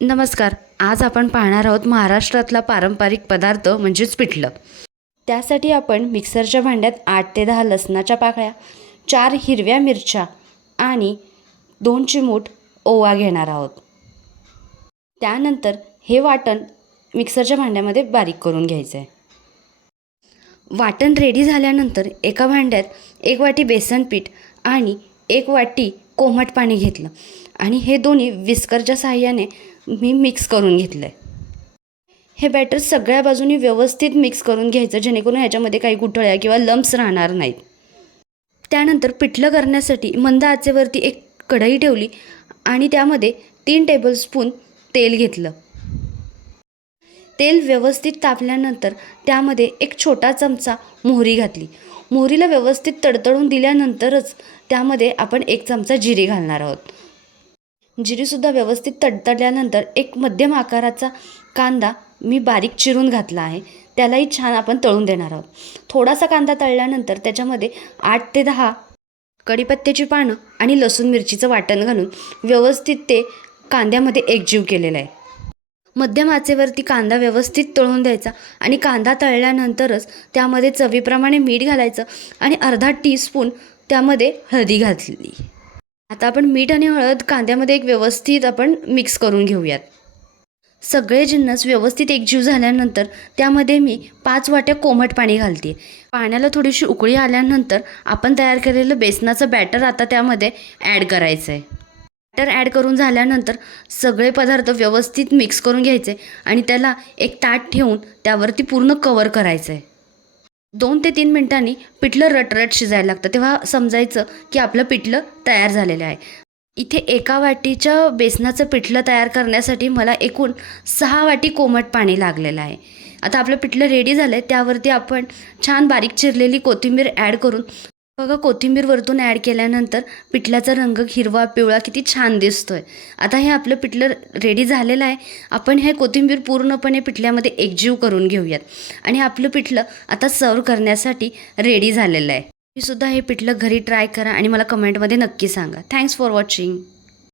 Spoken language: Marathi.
नमस्कार. आज आपण पाहणार आहोत महाराष्ट्रातला पारंपरिक पदार्थ म्हणजेच पिठलं. त्यासाठी आपण मिक्सरच्या भांड्यात आठ ते दहा लसणाच्या पाकळ्या चार हिरव्या मिरच्या आणि दोन चिमूट ओवा घेणार आहोत. त्यानंतर हे वाटण मिक्सरच्या भांड्यामध्ये बारीक करून घ्यायचं आहे वाटण रेडी झाल्यानंतर एका भांड्यात एक वाटी बेसन पीठ आणि एक वाटी कोमट पाणी घेतलं आणि हे दोन्ही विस्करच्या साहाय्याने मी मिक्स करून घेतलं आहे हे बॅटर सगळ्या बाजूनी व्यवस्थित मिक्स करून घ्यायचं जेणेकरून ह्याच्यामध्ये काही गुठळ्या किंवा लम्प्स राहणार नाहीत. त्यानंतर पिठलं करण्यासाठी मंद आचेवरती एक कढई ठेवली आणि त्यामध्ये तीन टेबलस्पून तेल घेतलं. तेल व्यवस्थित तापल्यानंतर त्यामध्ये एक छोटा चमचा मोहरी घातली. मोहरीला व्यवस्थित तडतडून दिल्यानंतरच त्यामध्ये आपण एक चमचा जिरे घालणार आहोत. जिरीसुद्धा व्यवस्थित तडतडल्यानंतर एक मध्यम आकाराचा कांदा मी बारीक चिरून घातला आहे. त्यालाही छान आपण तळून देणार आहोत. थोडासा कांदा तळल्यानंतर त्याच्यामध्ये आठ ते दहा कढीपत्त्याची पानं आणि लसूण मिरचीचं वाटण घालून व्यवस्थित ते कांद्यामध्ये एकजीव केलेलं आहे. मध्यम आचेवरती कांदा व्यवस्थित तळून द्यायचा आणि कांदा तळल्यानंतरच त्यामध्ये चवीप्रमाणे मीठ घालायचं आणि अर्धा टीस्पून त्यामध्ये हळदी घातली. आता आपण मीठ आणि हळद कांद्यामध्ये एक व्यवस्थित आपण मिक्स करून घेऊयात. सगळे जिन्नस व्यवस्थित एकजीव झाल्यानंतर त्यामध्ये मी पाच वाट्या कोमट पाणी घालते. पाण्याला थोडीशी उकळी आल्यानंतर आपण तयार केलेलं बेसनाचं बॅटर आता त्यामध्ये ॲड करायचं आहे बॅटर ॲड करून झाल्यानंतर सगळे पदार्थ व्यवस्थित मिक्स करून घ्यायचे आणि त्याला एक ताट ठेवून त्यावरती पूर्ण कवर करायचं आहे दोन ते तीन मिनिटांनी पिठलं रटरट शिजायला लागतं. तेव्हा समजायचं की आपलं पिठलं तयार झालेलं आहे. इथे एका वाटीच्या बेसनाचं पिठलं तयार करण्यासाठी मला एकूण सहा वाटी कोमट पाणी लागलेलं आहे. आता आपलं पिठलं रेडी झालं आहे त्यावरती आपण छान बारीक चिरलेली कोथिंबीर ॲड करून बघा कोथिंबीर वरतून ॲड केल्यानंतर पिठल्याचा रंग हिरवा पिवळा किती छान दिसतो आहे आता हे आपलं पिठलं रेडी झालेलं आहे. आपण हे कोथिंबीर पूर्णपणे पिठल्यामध्ये एकजीव करून घेऊयात. आणि आपलं पिठलं आता सर्व करण्यासाठी रेडी झालेलं आहे. मी सुद्धा हे पिठलं घरी ट्राय करा आणि मला कमेंटमध्ये नक्की सांगा. Thanks for watching